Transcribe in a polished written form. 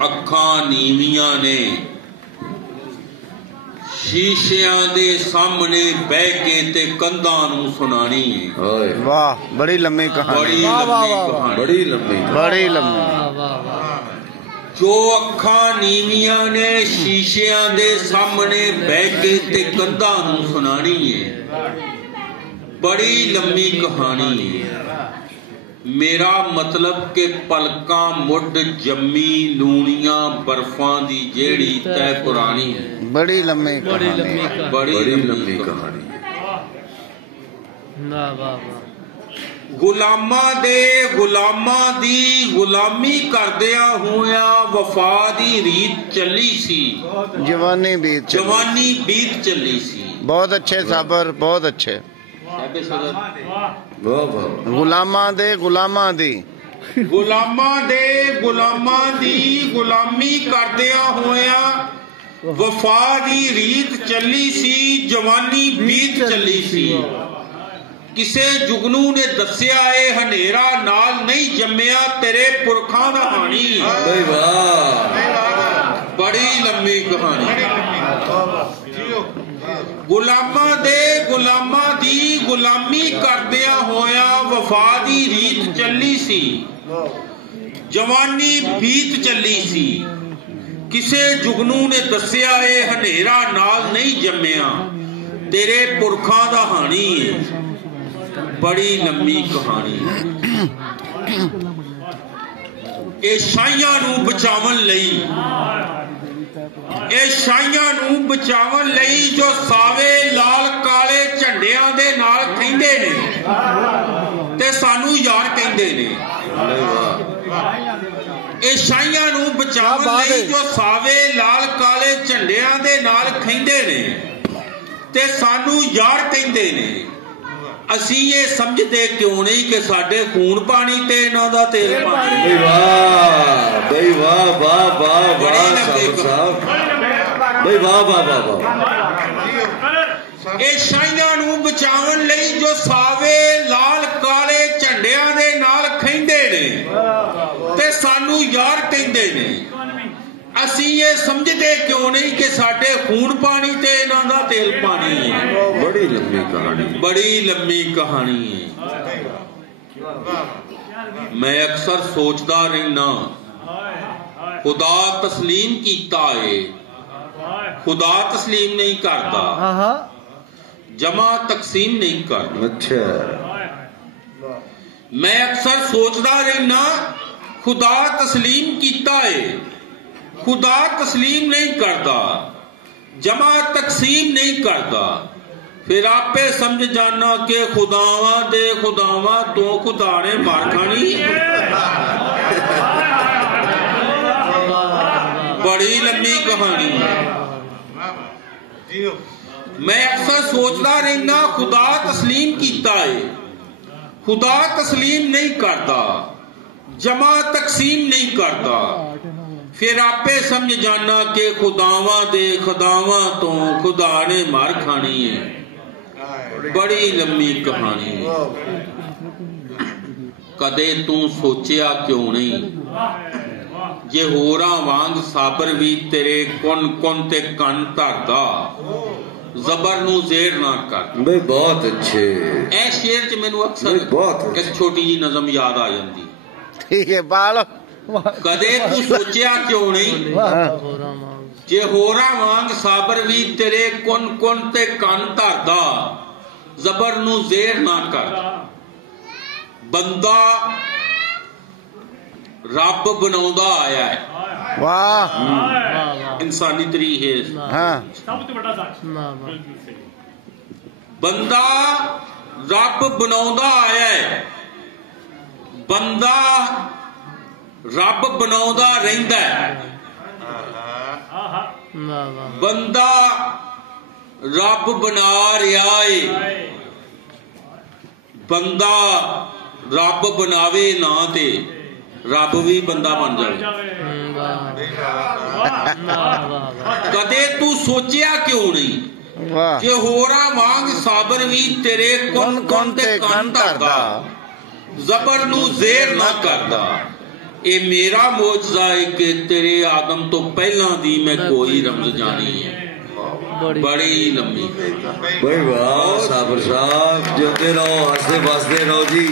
ਅੱਖਾਂ ਨੀਵੀਆਂ ਨੇ शीशियां दे सामने बह के ते कंधां नूं सुनानी है। वाह बड़ी लंबी कहानी, बड़ी लंबी। जो अखां नीवियां ने शीशियां दे सामने बह के ते कंधां नूं सुनानी है, बड़ी लंबी कहानी है। मेरा मतलब के पलकां मुड जम्मी लूनियां बर्फां दी जेड़ी तय पुरानी है। बड़ी लंबी कहानी। गुलामां दे गुलामां दी गुलामी करदियां होया वफा दी रीत चली सी, जवानी बीत चली सी। बहुत अच्छे साबर, बहुत अच्छे। गुलामां दे गुलामां दी गुलामी करदियां होया वफा दी रीत चली सी, जवानी बीत चली सी। किसे जुगनू ने दस्या ए हनेरा नाल नहीं जम्मिया तेरे पुरखां दा हानी। बड़ी लंबी कहानी। गुलामां दे गुलामां दी गुलामी करदियां होया वफा दी रीत चली सी, जवानी बीत चली सी। किसे जुगनू ने दस्या ए हनेरा नाल नहीं जम्मिया तेरे पुरखां दा हानी है। बड़ी लंबी कहानी। ए शाहियां नूं बचावन लई, ए शाहियां नूं बचावन लई जो सावे लाल काले झंडियां दे नाल खैंदे ने ते सानू यार कहंदे ने। ए शाहियां नूं बचावन लई जो सावे लाल काले झंडियां दे नाल खैंदे ने ते सानू यार कहंदे ने। असी ये समझते क्यों नहीं कि साडे खून पानी ते इन्हां दा तेल पानी। ए शाहियां नूं बचावन लई जो सावे लाल काले झंडियां दे नाल खैंदे ने ते सानू यार कहंदे ने। असी ये समझते क्यों नहीं कि साडे खून पानी ते इन्हां दा तेल पानी है। बड़ी लंबी कहानी है। मैं अक्सर सोचता रहना खुदा तस्लीम कीता है, खुदा तस्लीम नहीं करता, जमा तकसीम नहीं करता। अच्छा। मैं अक्सर सोचता रहना खुदा तस्लीम कीता है, खुदा तस्लीम नहीं करता, जमा तकसीम नहीं करता। फिर आपे समझ जाना कि खुदावां दे खुदावां तो खुदा ने मार खानी। बड़ी लंबी कहानी। मैं अक्सर सोचता रहना खुदा तस्लीम कीता है, खुदा तस्लीम नहीं करता, जमा तकसीम नहीं करता। फिर आपे समझ जाना कि खुदावां दे खुदावां तो खुदा ने मार खानी है। बड़ी लंबी कहानी। कदे तू सोचिया क्यों नहीं जे होरां वांग साबर भी तेरे कुन कुन ते कन धरदा, जबर नू जेर ना कर। बहुत अच्छे। ए शेर च मैनू अक्सर इस छोटी जी नज़म याद आ जाती। ठीक है बाल। कदे तू सोचिया क्यों नहीं जे होरां वांग साबर भी तेरे कुन कुन ते कन धरदा, जबर नू जेर ना कर। बंदा रब बनाउंदा आया है। वाह। इंसानी तरीक है। बंदा रब बनाउंदा आया है, बंदा रब बनाउंदा रहिंदा है। बंदा रब बना रहा है, बंदा रब बनावे ना ते रब भी बंदा बन जाए। कदे तू सोचिया क्यों नहीं जे होरां वांग साबर भी तेरे कुन कुन ते कन धरदा, जबर नू जेर ना करदा। ये मेरा मोजदा है कि तेरे आदम तो पहला दी मैं कोई रमज जानी है। बड़ी लंबी। भाई वाह साबर साहब, जोते रहो, हंसते बसते रहो जी।